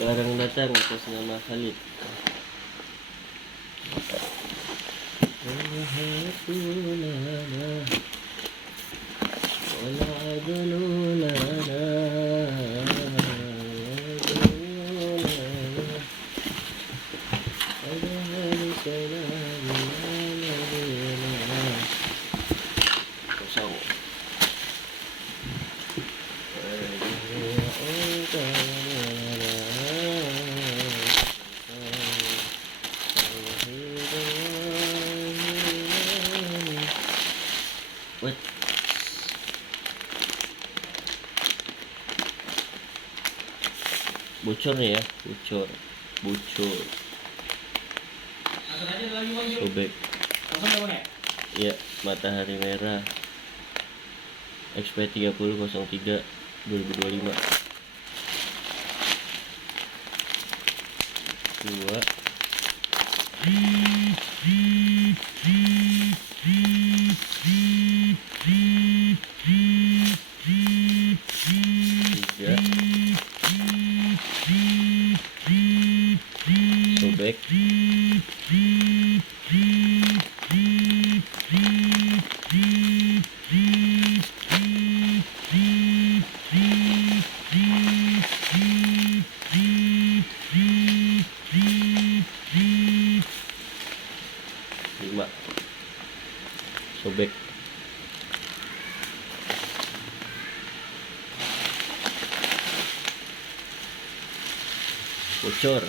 Sekarang datang atas nama Khalid. What? Bocor nih ya, bocor. Sobek. Ya, matahari merah. XP 3003 2025. 2 3 sobek 5 sobek. Bocor